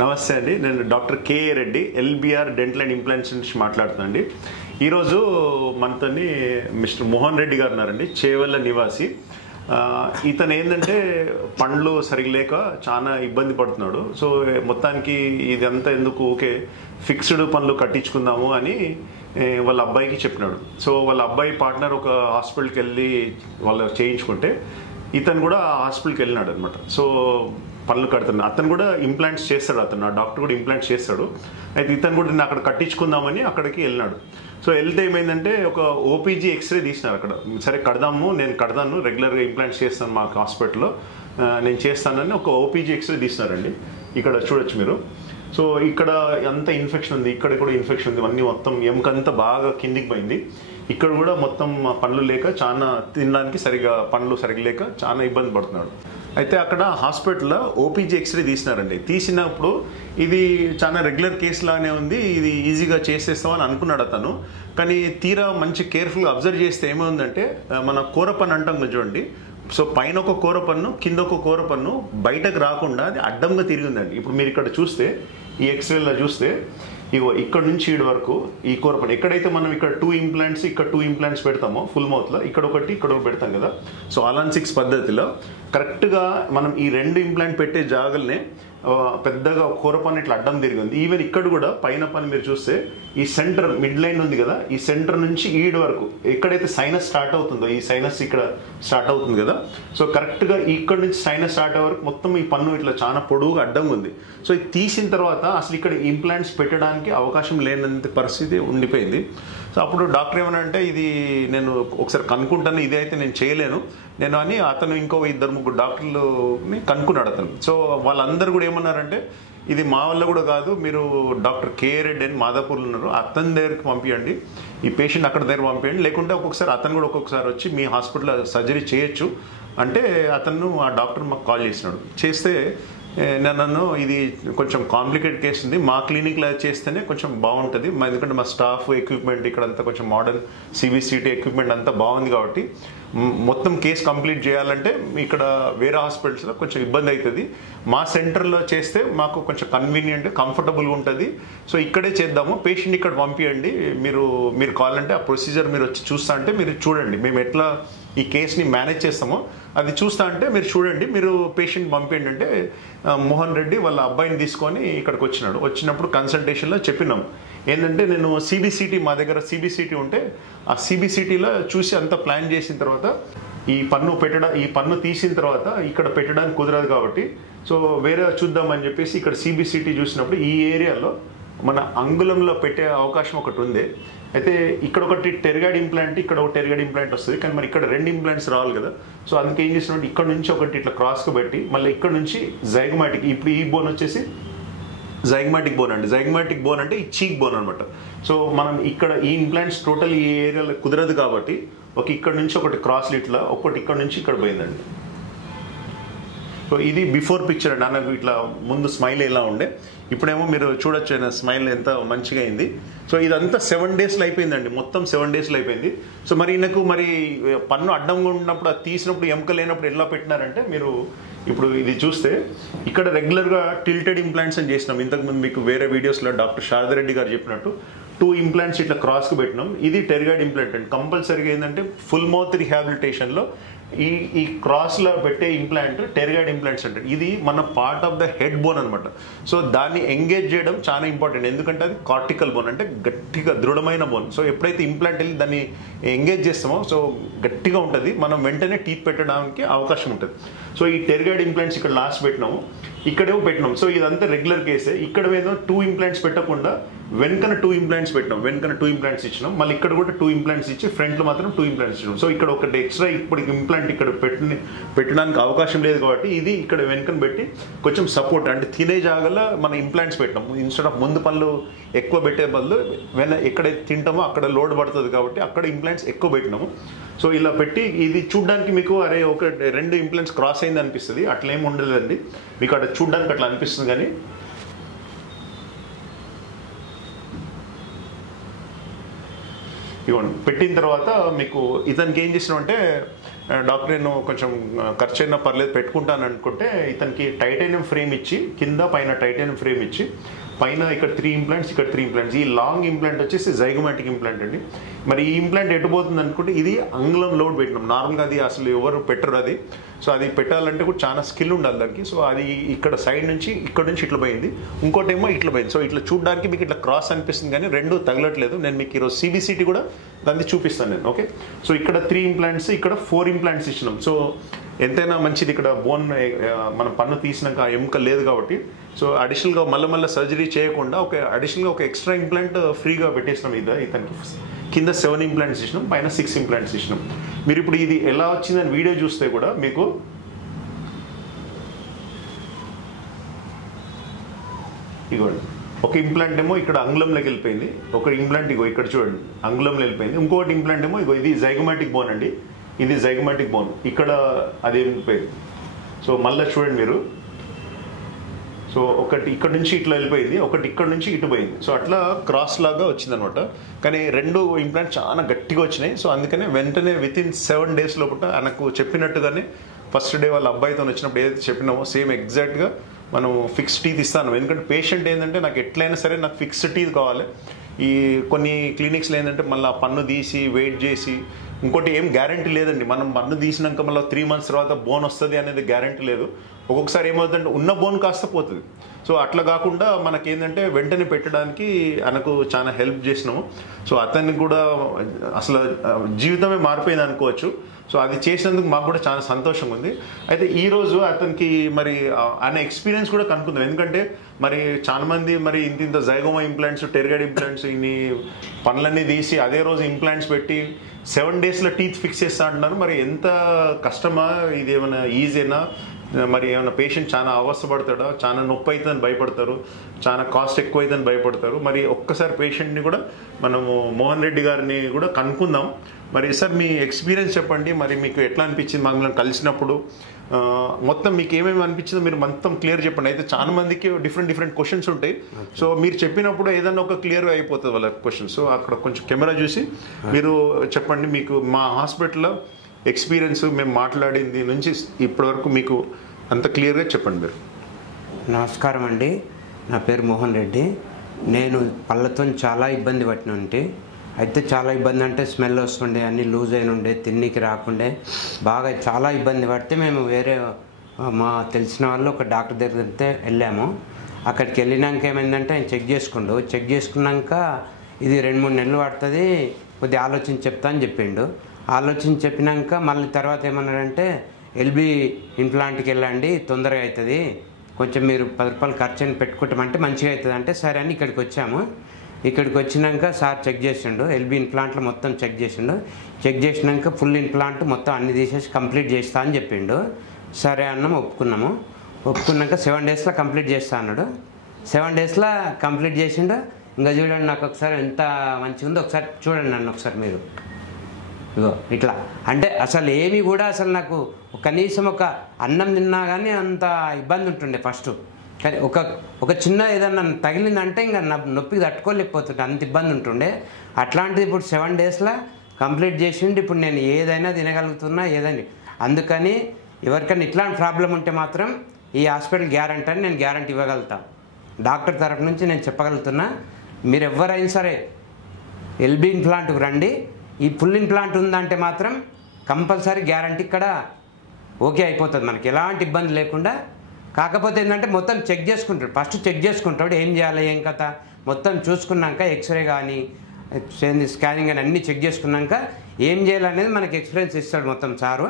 నమస్తే అండి, నేను doctor K Reddy LBR dental and implants నుంచి మాట్లాడుతున్నాండి. ఈరోజు మనతోని మిస్టర్ మోహన్ రెడ్డి గారు ఉన్నారండి, చేవెళ్ళ నివాసి. ఇతను ఏంటంటే పండ్లు సరిగలేక చాలా ఇబ్బంది పడుతున్నాడు. సో మొత్తానికి ఇదంతా ఎందుకు, ఓకే ఫిక్స్డ్ పనులు కట్టించుకుందాము అని వాళ్ళ అబ్బాయికి చెప్పినాడు. సో వాళ్ళ అబ్బాయి పార్ట్నర్ ఒక హాస్పిటల్కి వెళ్ళి వాళ్ళు చేయించుకుంటే ఇతను కూడా ఆ హాస్పిటల్కి వెళ్ళినాడు అనమాట. సో పనులు కడుతున్నాడు. అతను కూడా ఇంప్లాంట్స్ చేస్తాడు, అతను ఆ డాక్టర్ కూడా ఇంప్లాంట్స్ చేస్తాడు. అయితే ఇతను కూడా నేను అక్కడ కట్టించుకుందామని అక్కడికి వెళ్ళినాడు. సో వెళ్తే ఏమైందంటే ఒక ఓపీజీ ఎక్స్రే తీసినారు అక్కడ. సరే కడదాము, నేను కడదాను, రెగ్యులర్గా ఇంప్లాంట్స్ చేస్తాను మాకు హాస్పిటల్లో, నేను చేస్తానని ఒక ఓపీజీ ఎక్స్రే తీసినారండి. ఇక్కడ చూడొచ్చు మీరు. సో ఇక్కడ అంత ఇన్ఫెక్షన్ ఉంది, ఇక్కడ కూడా ఇన్ఫెక్షన్ ఉంది, అన్నీ మొత్తం ఎముకంతా బాగా కిందికి పోయింది. ఇక్కడ కూడా మొత్తం పండ్లు లేక చాలా తినడానికి పండ్లు సరిగ్గా లేక చాలా ఇబ్బంది పడుతున్నాడు. అయితే అక్కడ హాస్పిటల్లో ఓపీజీ ఎక్స్రే తీసినారండి. తీసినప్పుడు ఇది చాలా రెగ్యులర్ కేసు లానే ఉంది, ఇది ఈజీగా చేసేస్తామని అనుకున్నాడు అతను. కానీ తీరా మంచి కేర్ఫుల్గా అబ్జర్వ్ చేస్తే ఏమైందంటే, మన కూరపన్ను అంటాం చూడండి, సో పైన ఒక కూరపన్ను కింద ఒక కూరపన్ను బయటకు రాకుండా అది అడ్డంగా తిరిగిందండి. ఇప్పుడు మీరు ఇక్కడ చూస్తే, ఈ ఎక్స్రేలో చూస్తే ఇగో ఇక్కడ నుంచి ఈడు వరకు ఈ కూరపన్ను, ఎక్కడైతే మనం ఇక్కడ 2 ఇంప్లాంట్స్ ఇక్కడ 2 ఇంప్లాంట్స్ పెడతామో ఫుల్ మౌత్లో, ఇక్కడ ఒకటి ఇక్కడ ఒకటి పెడతాం కదా. సో అలాన్ 6 పద్ధతిలో కరెక్ట్గా మనం ఈ 2 ఇంప్లాంట్ పెట్టే జాగల్నే పెద్దగా కూరపన్ను ఇట్లా అడ్డం తిరిగింది. ఈవెన్ ఇక్కడ కూడా పైన పన్ను మీరు చూస్తే ఈ సెంటర్ మిడ్ లైన్ ఉంది కదా, ఈ సెంటర్ నుంచి ఈడు వరకు ఎక్కడైతే సైనస్ స్టార్ట్ అవుతుందో, ఈ సైనస్ ఇక్కడ స్టార్ట్ అవుతుంది కదా, సో కరెక్ట్గా ఇక్కడ నుంచి సైనస్ స్టార్ట్ అయ్యే వరకు మొత్తం ఈ పన్ను ఇట్లా చాలా పొడవుగా అడ్డంగా ఉంది. సో ఇది తీసిన తర్వాత అసలు ఇక్కడ ఇంప్లాంట్స్ పెట్టడానికి అవకాశం లేనంత పరిస్థితి ఉండిపోయింది. సో అప్పుడు డాక్టర్ ఏమన్నా అంటే, ఇది నేను ఒకసారి కనుక్కుంటాను, ఇదే అయితే నేను చేయలేను నేను అని అతను ఇంకో 2-3 డాక్టర్లని కనుక్కున్నాడు అతను. సో వాళ్ళందరూ కూడా ఏమన్నారంటే, ఇది మా వల్ల కూడా కాదు, మీరు డాక్టర్ కే రెడ్డి అని మాదాపూర్లో ఉన్నారు, అతని దగ్గరికి పంపించండి, ఈ పేషెంట్ అక్కడ దగ్గర పంపించండి, లేకుంటే ఒక్కొక్కసారి అతను కూడా ఒక్కొక్కసారి వచ్చి మీ హాస్పిటల్లో సర్జరీ చేయొచ్చు అంటే అతను ఆ డాక్టర్ మాకు కాల్ చేసినాడు. చేస్తే నన్ను ఇది కొంచెం కాంప్లికేట్ కేసు ఉంది, మా క్లినిక్లో చేస్తేనే కొంచెం బాగుంటుంది, ఎందుకంటే మా స్టాఫ్ ఎక్విప్మెంట్ ఇక్కడ అంతా కొంచెం మోడర్న్ సిబిసిటీ ఎక్విప్మెంట్ అంతా బాగుంది కాబట్టి మొత్తం కేసు కంప్లీట్ చేయాలంటే ఇక్కడ వేరే హాస్పిటల్స్లో కొంచెం ఇబ్బంది అవుతుంది, మా సెంటర్లో చేస్తే మాకు కొంచెం కన్వీనియంట్ కంఫర్టబుల్గా ఉంటుంది, సో ఇక్కడే చేద్దాము, పేషెంట్ ఇక్కడ పంపించండి, మీరు కావాలంటే ఆ ప్రొసీజర్ మీరు వచ్చి చూస్తా అంటే మీరు చూడండి, మేము ఎట్లా ఈ కేసుని మేనేజ్ చేస్తామో అది చూస్తా అంటే మీరు చూడండి, మీరు పేషెంట్ పంపించండి అంటే మోహన్ రెడ్డి వాళ్ళ అబ్బాయిని తీసుకొని ఇక్కడికి వచ్చినప్పుడు కన్సల్టేషన్లో చెప్పినాం ఏంటంటే, నేను సిబిసిటీ, మా దగ్గర సిబిసిటీ ఉంటే ఆ సిబిసిటీలో చూసి అంతా ప్లాన్ చేసిన తర్వాత ఈ పన్ను తీసిన తర్వాత ఇక్కడ పెట్టడానికి కుదరదు కాబట్టి సో వేరే చూద్దామని చెప్పేసి ఇక్కడ సిబిసిటీ చూసినప్పుడు ఈ ఏరియాలో మన అంగుళంలో పెట్టే అవకాశం ఒకటి ఉంది. అయితే ఇక్కడ ఒకటి టెర్గాడ్ ఇంప్లాంట్, ఇక్కడ ఒక టెర్గాడ్ ఇంప్లాంట్ వస్తుంది, కానీ మరి ఇక్కడ 2 ఇంప్లాంట్స్ రావాలి కదా. సో అందుకే ఏం చేసినట్టు ఇక్కడ నుంచి ఒకటి ఇట్లా క్రాస్గా పెట్టి మళ్ళీ ఇక్కడ నుంచి జైగమాటిక్, ఇప్పుడు ఈ బోన్ వచ్చేసి జైగమాటిక్ బోన్ అండి. జైగమాటిక్ బోన్ అంటే ఈ చీక్ బోన్ అనమాట. సో మనం ఇక్కడ ఈ ఇంప్లాంట్స్ టోటల్ ఈ ఏరియాలో కుదరదు కాబట్టి ఇక్కడ నుంచి ఒకటి క్రాస్లు ఇట్లా ఒకటి ఇక్కడ నుంచి ఇక్కడ పోయిందండి. సో ఇది బిఫోర్ పిక్చర్ అండి, నాకు ఇట్లా ముందు స్మైల్ ఎలా ఉండే, ఇప్పుడేమో మీరు చూడొచ్చు ఆయన స్మైల్ ఎంత మంచిగా అయింది. సో ఇదంతా 7 డేస్లో అయిపోయిందండి, మొత్తం 7 డేస్లో అయిపోయింది. సో మరి ఈయనకు మరి పన్ను అడ్డంగా ఉన్నప్పుడు అది తీసినప్పుడు ఎముక లేనప్పుడు ఎలా పెట్టినారంటే, మీరు ఇప్పుడు ఇది చూస్తే ఇక్కడ రెగ్యులర్గా టిల్టెడ్ ఇంప్లాంట్స్ అని చేసినాం. ఇంతకుముందు మీకు వేరే వీడియోస్లో డాక్టర్ శారదారెడ్డి గారు చెప్పినట్టు 2 ఇంప్లాంట్స్ ఇట్లా క్రాస్కి పెట్టినాం. ఇది టెర్గాడ్ ఇంప్లాంట్ అండి. కంపల్సరీగా ఏంటంటే ఫుల్ మౌత్ రిహాబిలిటేషన్లో ఈ క్రాస్లో పెట్టే ఇంప్లాంట్ టెర్గాడ్ ఇంప్లాంట్స్ అంటే ఇది మన part of the head bone అనమాట. సో దాన్ని ఎంగేజ్ చేయడం చాలా ఇంపార్టెంట్, ఎందుకంటే అది కార్టికల్ బోన్ అంటే గట్టిగా దృఢమైన బోన్. సో ఎప్పుడైతే ఇంప్లాంట్ వెళ్ళి దాన్ని ఎంగేజ్ చేస్తామో సో గట్టిగా ఉంటుంది, మనం వెంటనే టీత్ పెట్టడానికి అవకాశం ఉంటుంది. సో ఈ టెర్గాడ్ ఇంప్లాంట్స్ ఇక్కడ లాస్ట్ పెట్టినాము, ఇక్కడేమో పెట్టినాం. సో ఇదంతా రెగ్యులర్ కేసే. ఇక్కడ ఏదో 2 ఇంప్లాంట్స్ పెట్టకుండా వెనకన 2 ఇంప్లాంట్స్ పెట్టినాం, వెనకన 2 ఇంప్లాంట్స్ ఇచ్చినాం, మళ్ళీ ఇక్కడ కూడా 2 ఇంప్లాంట్స్ ఇచ్చి ఫ్రంట్లో మాత్రం 2 ఇంప్లాంట్స్ ఇచ్చినాం. సో ఇక్కడ ఒకటి ఎక్స్ట్రా ఇప్పటికి ఇంప్లాంట్ ఇక్కడ పెట్టడానికి అవకాశం లేదు కాబట్టి ఇది ఇక్కడ వెనకన పెట్టి కొంచెం సపోర్ట్ అంటే తినే జాగాలో మన ఇంప్లాంట్స్ పెట్టినాం. ఇన్స్టెడ్ ఆఫ్ ముందు పళ్ళు ఎక్కువ పెట్టే బదులు ఎక్కడైతే తింటామో అక్కడ లోడ్ పడుతుంది కాబట్టి అక్కడ ఇంప్లాంట్స్ ఎక్కువ పెట్టినాము. సో ఇలా పెట్టి ఇది చూడడానికి మీకు అరే 2 ఇంప్లాంట్స్ క్రాస్ అయింది అనిపిస్తుంది, అట్లేమి ఉండలేదండి, మీకు అక్కడ చూడడానికి అట్లా అనిపిస్తుంది. కానీ ఇవ్వండి పెట్టిన తర్వాత మీకు ఇతనికి ఏం చేసినామంటే డాక్టర్ నేను కొంచెం ఖర్చు అయినా పర్లేదు పెట్టుకుంటాను అనుకుంటే ఇతనికి టైటానియం ఫ్రేమ్ ఇచ్చి కింద పైన టైటానియం ఫ్రేమ్ ఇచ్చి పైన ఇక్కడ 3 ఇంప్లాంట్స్ ఇక్కడ 3 ఇంప్లాంట్స్. ఈ లాంగ్ ఇంప్లాంట్ వచ్చేసి జైగోమాటిక్ ఇంప్లాంట్ అండి. మరి ఈ ఇంప్లాంట్ ఎటు పోతుంది అనుకుంటే ఇది అంగుళం లోడ్ పెట్టినాం. నార్మల్గా అది అసలు ఎవరు పెట్టరు అది. సో అది పెట్టాలంటే కూడా చాలా స్కిల్ ఉండాలి దానికి. సో అది ఇక్కడ సైడ్ నుంచి ఇక్కడ నుంచి ఇట్లా పోయింది, ఇంకోటేమో ఇట్లా పోయింది. సో ఇట్లా చూడడానికి మీకు ఇట్లా క్రాస్ అనిపిస్తుంది కానీ రెండు తగలట్లేదు. నేను మీకు ఈరోజు CBCT కూడా దాన్ని చూపిస్తాను నేను. ఓకే, సో ఇక్కడ 3 ఇంప్లాంట్స్ ఇక్కడ 4 ఇంప్లాంట్స్ ఇచ్చినాం. సో ఎంతైనా మంచిది. ఇక్కడ బోన్ మన పన్ను తీసినాక ఆ ఎముక లేదు కాబట్టి సో అడిషనల్గా మళ్ళీ సర్జరీ చేయకుండా అడిషనల్గా ఒక ఎక్స్ట్రా ఇంప్లాంట్ ఫ్రీగా పెట్టేసినాం. ఇతనికి కింద 7 ఇంప్లాంట్స్ ఇచ్చినాం, పైన 6 ఇంప్లాంట్స్ ఇచ్చినాం. మీరు ఇప్పుడు ఇది ఎలా వచ్చిందని వీడియో చూస్తే కూడా మీకు ఇగోండి ఒక ఇంప్లాంట్ ఏమో ఇక్కడ అంగుళంలోకి వెళ్ళిపోయింది, ఒక ఇంప్లాంట్ ఇగో ఇక్కడ చూడండి అంగుళంలో వెళ్ళిపోయింది, ఇంకోటి ఇంప్లాంట్ ఏమో ఇగో ఇది జైగోమాటిక్ బోన్ అండి. ఇది జైగోమాటిక్ బోన్ ఇక్కడ అది వెళ్ళిపోయింది. సో మళ్ళీ చూడండి మీరు. సో ఒకటి ఇక్కడ నుంచి ఇట్లా వెళ్ళిపోయింది, ఒకటి ఇక్కడ నుంచి ఇటు పోయింది. సో అట్లా క్రాస్ లాగా వచ్చింది అనమాట. కానీ 2 ఇంప్లాంట్ చాలా గట్టిగా వచ్చినాయి. సో అందుకనే వెంటనే వితిన్ 7 days లోపల నాకు చెప్పినట్టుగానే ఫస్ట్ డే వాళ్ళ అబ్బాయితో వచ్చినప్పుడు ఏదైతే చెప్పినామో సేమ్ ఎగ్జాక్ట్గా మనం ఫిక్స్డ్ టీత్ ఇస్తాను. ఎందుకంటే పేషెంట్ ఏంటంటే నాకు ఎట్లయినా సరే నాకు ఫిక్స్డ్ టీత్ కావాలి. ఈ కొన్ని క్లినిక్స్లో ఏంటంటే మళ్ళీ ఆ పన్ను తీసి వెయిట్ చేసి ఇంకోటి ఏం గ్యారంటీ లేదండి. మనం పన్ను తీసినాక మళ్ళీ 3 months తర్వాత బోన్ వస్తుంది అనేది గ్యారంటీ లేదు. ఒక్కొక్కసారి ఏమవుతుందంటే ఉన్న బోన్ కాస్త పోతుంది. సో అట్లా కాకుండా మనకేంటంటే వెంటనే పెట్టడానికి ఆయనకు చాలా హెల్ప్ చేసినాము. సో అతనికి కూడా అసలు జీవితమే మారిపోయింది అనుకోవచ్చు. సో అది చేసినందుకు మాకు కూడా చాలా సంతోషంగా ఉంది. అయితే ఈరోజు అతనికి మరి ఆయన ఎక్స్పీరియన్స్ కూడా కనుక్కుందాం. ఎందుకంటే మరి చాలా మంది మరి ఇంత జైగోమా ఇంప్లాంట్స్, టెర్గైడ్ ఇంప్లాంట్స్ ఇన్ని పనులన్నీ తీసి అదే రోజు ఇంప్లాంట్స్ పెట్టి 7 daysలో టీత్ ఫిక్స్ చేస్తా అంటున్నారు. మరి ఎంత కష్టమా, ఇది ఏమైనా ఈజీనా, మరి ఏమైనా పేషెంట్ చాలా అవస్థపడతాడా, చాలా నొప్పి అవుతుందని భయపడతారు, చాలా కాస్ట్ ఎక్కువ అవుతుందని భయపడతారు. మరి ఒక్కసారి పేషెంట్ని కూడా మనము మోహన్ రెడ్డి గారిని కూడా కనుక్కుందాం. మరి సార్ మీ ఎక్స్పీరియన్స్ చెప్పండి. మరి మీకు ఎట్లా అనిపించింది మమ్మల్ని కలిసినప్పుడు, మొత్తం మీకు ఏమేమి అనిపించిందో మీరు మొత్తం క్లియర్ చెప్పండి. అయితే చాలా మందికి డిఫరెంట్ క్వశ్చన్స్ ఉంటాయి. సో మీరు చెప్పినప్పుడు ఏదన్నా ఒక క్లియర్ అయిపోతుంది వాళ్ళ క్వశ్చన్స్. సో అక్కడ కొంచెం కెమెరా చూసి మీరు చెప్పండి. మీకు మా హాస్పిటల్లో ఎక్స్పీరియన్స్ మేము మాట్లాడింది నుంచి ఇప్పటివరకు మీకు అంత క్లియర్గా చెప్పండి మీరు. నమస్కారం అండి, నా పేరు మోహన్ రెడ్డి. నేను పళ్ళతో చాలా ఇబ్బంది పట్టిన ఉంటే, అయితే చాలా ఇబ్బంది అంటే స్మెల్ వస్తుండే, అన్నీ లూజ్ అయిన ఉండే, తిన్నికి రాకుండే, బాగా చాలా ఇబ్బంది పడితే మేము వేరే మా తెలిసిన వాళ్ళు ఒక డాక్టర్ దగ్గరికి వెళ్ళాము. అక్కడికి వెళ్ళినాక ఏమైందంటే ఆయన చెక్ చేసుకున్నాక ఇది 2-3 నెలలు పడుతుంది, కొద్దిగా ఆలోచించి చెప్తా అని చెప్పిండు. చెప్పినాక మళ్ళీ తర్వాత ఏమన్నాడంటే ఎల్బీ ఇంప్లాంట్కి వెళ్ళండి, తొందరగా అవుతుంది, కొంచెం మీరు 10 రూపాయలు ఖర్చుని పెట్టుకుంటామంటే మంచిగా అవుతుంది అంటే సరే అని ఇక్కడికి వచ్చాము. ఇక్కడికి వచ్చినాక సార్ చెక్ చేసిండు, ఎల్బీ ఇంప్లాంట్లు మొత్తం చెక్ చేసినాక ఫుల్ ఇంప్లాంట్ మొత్తం అన్ని తీసేసి కంప్లీట్ చేస్తా అని చెప్పిండు. సరే అన్నాము, ఒప్పుకున్నాక 7 daysలో కంప్లీట్ చేస్తా అన్నాడు. 7 daysలో కంప్లీట్ చేసిండు. ఇంకా చూడండి నాకు ఒకసారి ఎంత మంచిగా ఉందో ఒకసారి చూడండి నన్ను ఒకసారి మీరు. ఇగో ఇట్లా అంటే అసలు ఏమి కూడా అసలు నాకు కనీసం ఒక అన్నం తిన్నా కానీ అంత ఇబ్బంది ఉంటుండే ఫస్ట్. కానీ ఒక చిన్న ఏదన్నా తగిలిందంటే ఇంకా నొప్పికి తట్టుకోలేకపోతుండే, అంత ఇబ్బంది ఉంటుండే. అట్లాంటిది ఇప్పుడు 7 daysలో కంప్లీట్ చేసిండు. ఇప్పుడు నేను ఏదైనా తినగలుగుతున్నా ఏదని. అందుకని ఎవరికైనా ఇట్లాంటి ప్రాబ్లం ఉంటే మాత్రం ఈ హాస్పిటల్ గ్యారంటీ అని నేను గ్యారంటీ ఇవ్వగలుగుతాను. డాక్టర్ తరఫు నుంచి నేను చెప్పగలుగుతున్నా. మీరు ఎవరైనా సరే ఎల్బీ ఇంప్లాంట్కి రండి. ఈ ఫుల్ ఇంప్లాంట్ ఉందంటే మాత్రం కంపల్సరీ గ్యారంటీ ఇక్కడ ఓకే అయిపోతుంది, మనకి ఎలాంటి ఇబ్బంది లేకుండా. కాకపోతే ఏంటంటే మొత్తం చెక్ చేసుకుంటాడు, ఫస్ట్ చెక్ చేసుకుంటాడు ఏం చేయాలి ఏం కథ మొత్తం చూసుకున్నాక, ఎక్స్రే కానీ స్కానింగ్ కానీ అన్నీ చెక్ చేసుకున్నాక ఏం చేయాలనేది మనకి ఎక్స్పీరియన్స్ ఇస్తాడు మొత్తం సారు.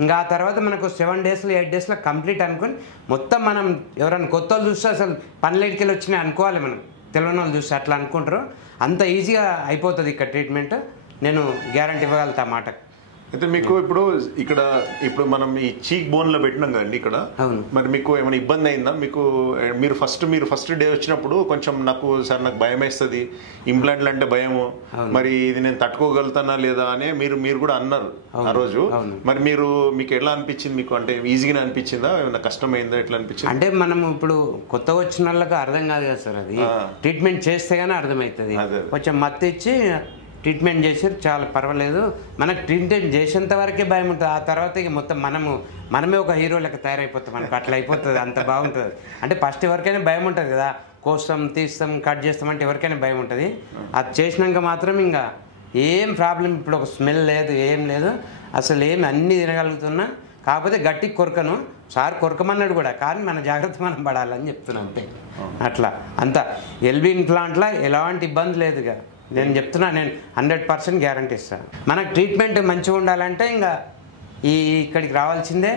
ఇంకా ఆ తర్వాత మనకు 7 daysలో 8 daysలో కంప్లీట్ అనుకుని మొత్తం మనం ఎవరైనా కొత్త వాళ్ళు చూస్తే అసలు పనులకి వచ్చినాయి అనుకోవాలి, మనం తెలియని వాళ్ళు చూస్తే అట్లా అనుకుంటారు. అంత ఈజీగా అయిపోతుంది ఇక్కడ ట్రీట్మెంట్, నేను గ్యారంటీ ఇవ్వగలుగుతా మాట. అయితే మీకు ఇప్పుడు మనం ఈ చీక్ బోన్లో పెట్టినాం కదండి ఇక్కడ, మరి మీకు ఏమైనా ఇబ్బంది అయిందా? మీరు ఫస్ట్ డే వచ్చినప్పుడు కొంచెం నాకు భయం వేస్తుంది, ఇంప్లాంట్లు అంటే భయము, మరి ఇది నేను తట్టుకోగలుగుతానా లేదా అని మీరు కూడా అన్నారు ఆ రోజు. మరి మీకు ఎలా అనిపించింది? మీకు అంటే ఈజీగా అనిపించిందా, ఏమైనా కష్టమైందా, ఎట్లా అనిపించింది? అంటే మనం ఇప్పుడు కొత్తగా వచ్చిన వాళ్ళకి అర్థం కాదు కదా సార్, అది ట్రీట్మెంట్ చేస్తే గానీ అర్థమవుతుంది. కొంచెం మత్తు ఇచ్చి ట్రీట్మెంట్ చేసారు, చాలా పర్వాలేదు. మనకు ట్రీట్మెంట్ చేసేంత వరకే భయం ఉంటుంది, ఆ తర్వాత ఇక మొత్తం మనమే ఒక హీరో లెక్క తయారైపోతాం, మనకు అట్లా అయిపోతుంది, అంత బాగుంటుంది. అంటే ఫస్ట్ ఎవరికైనా భయం ఉంటుంది కదా, కోస్తాం తీస్తాం కట్ చేస్తాం అంటే ఎవరికైనా భయం ఉంటుంది. అది చేసినాక మాత్రం ఇంకా ఏం ప్రాబ్లం, ఇప్పుడు ఒక స్మెల్ లేదు, ఏం లేదు, అసలు ఏమి అన్నీ తినగలుగుతున్నా. కాకపోతే గట్టి కొరకను, సార్ కొరకమన్నాడు కూడా, కానీ మన జాగ్రత్త మనం పడాలని చెప్తున్నాను అంతే. అట్లా అంతా ఎల్బీ ఇంప్లాంట్లో ఎలాంటి ఇబ్బంది లేదుగా, నేను చెప్తున్నా, నేను 100% గ్యారంటీ ఇస్తాను. మనకు ట్రీట్మెంట్ మంచిగా ఉండాలంటే ఇంకా ఇక్కడికి రావాల్సిందే.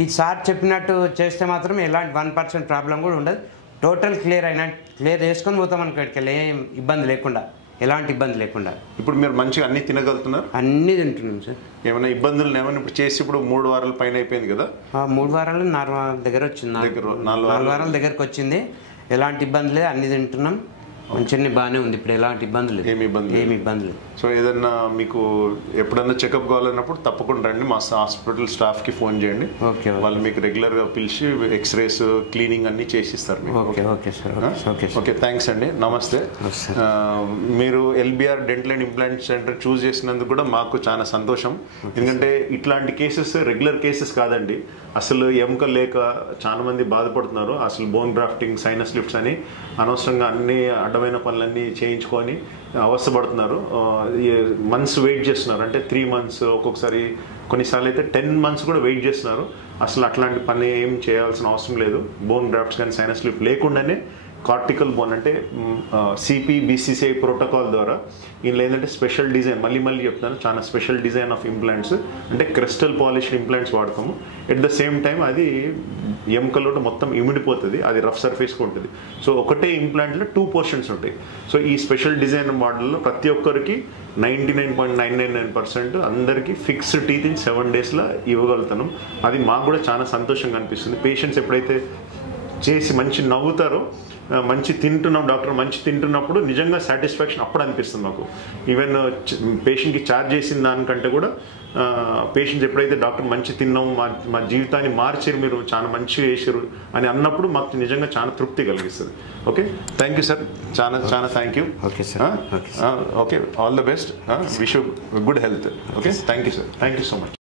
ఈ సార్ చెప్పినట్టు చేస్తే మాత్రం ఎలాంటి 1% ప్రాబ్లం కూడా ఉండదు. టోటల్ క్లియర్ చేసుకొని పోతాం మనకి, ఇక్కడికి ఏం ఇబ్బంది లేకుండా, ఎలాంటి ఇబ్బంది లేకుండా. ఇప్పుడు మీరు మంచిగా అన్ని తినగలుగుతున్నారు? అన్నీ తింటున్నాం సార్. ఏమైనా ఇబ్బందులు ఏమైనా ఇప్పుడు చేసి ఇప్పుడు 3 వారాల పైన అయిపోయింది కదా? 3 వారాలు 4 వారాల దగ్గర వచ్చింది, 4 వారాల దగ్గరకు వచ్చింది. ఎలాంటి ఇబ్బంది లేదు, అన్ని తింటున్నాం, మంచిగా బాగానే ఉంది. ఇప్పుడు ఎలాంటి ఇబ్బంది లేదు, ఏమి ఇబ్బంది లేదు. సో ఏదన్నా మీకు ఎప్పుడన్నా చెకప్ కావాలన్నప్పుడు తప్పకుండా రండి, మా హాస్పిటల్ స్టాఫ్కి ఫోన్ చేయండి. ఓకే, వాళ్ళు మీకు రెగ్యులర్గా పిలిచి ఎక్స్రేస్ క్లీనింగ్ అన్నీ చేసిస్తారు. Okay sir. ఓకే, థ్యాంక్స్ అండి, నమస్తే. మీరు LBR dental and implant centre choose చేసినందుకు కూడా మాకు చాలా సంతోషం. ఎందుకంటే ఇట్లాంటి కేసెస్ రెగ్యులర్ కేసెస్ కాదండి. అసలు ఎముక లేక చాలా మంది బాధపడుతున్నారు. అసలు బోన్ గ్రాఫ్టింగ్, సైనస్ లిఫ్ట్స్ అని అనవసరంగా అన్ని అడ్డమైన పనులన్నీ చేయించుకొని అవస్థపడుతున్నారు. మంత్స్ వెయిట్ చేస్తున్నారు, అంటే 3 months, ఒక్కొక్కసారి కొన్నిసార్లు అయితే 10 months కూడా వెయిట్ చేస్తున్నారు. అసలు అట్లాంటి పని ఏం చేయాల్సిన అవసరం లేదు. బోన్ గ్రాఫ్ట్స్ కానీ సైనస్ లిఫ్ట్ లేకుండానే కార్టికల్ బోన్ అంటే CPBCCI ప్రోటోకాల్ ద్వారా ఇందులో ఏంటంటే స్పెషల్ డిజైన్, మళ్ళీ చెప్తాను, చాలా స్పెషల్ డిజైన్ ఆఫ్ ఇంప్లాంట్స్, అంటే క్రిస్టల్ పాలిష్డ్ ఇంప్లాంట్స్ వాడతాము. ఎట్ ద సేమ్ టైం అది ఎముకలో మొత్తం ఇమిడిపోతుంది, అది రఫ్ సర్ఫేస్గా ఉంటుంది. సో ఒకటే ఇంప్లాంట్లో 2 portions ఉంటాయి. సో ఈ స్పెషల్ డిజైన్ మోడల్లో ప్రతి ఒక్కరికి 99.999% అందరికీ ఫిక్స్డ్ టీత్ ఇన్ 7 daysలో ఇవ్వగలుగుతాను. అది మాకు కూడా చాలా సంతోషంగా అనిపిస్తుంది. పేషెంట్స్ ఎప్పుడైతే చేసి మంచి నవ్వుతారో, మంచి తింటున్నాం డాక్టర్, మంచి తింటున్నప్పుడు నిజంగా సాటిస్ఫాక్షన్ అప్పుడు అనిపిస్తుంది మాకు. ఈవెన్ పేషెంట్కి ఛార్జ్ చేసిన దానికంటే కూడా పేషెంట్స్ ఎప్పుడైతే డాక్టర్ మంచి తిన్నాం, మా జీవితాన్ని మార్చారు, మీరు చాలా మంచిగా చేశారు అని అన్నప్పుడు మాకు నిజంగా చాలా తృప్తి కలిగిస్తుంది. ఓకే, థ్యాంక్ యూ సార్, చాలా thank you. Okay sir. Okay, all the best, wish you good health. Okay, thank you sir, thank you so much.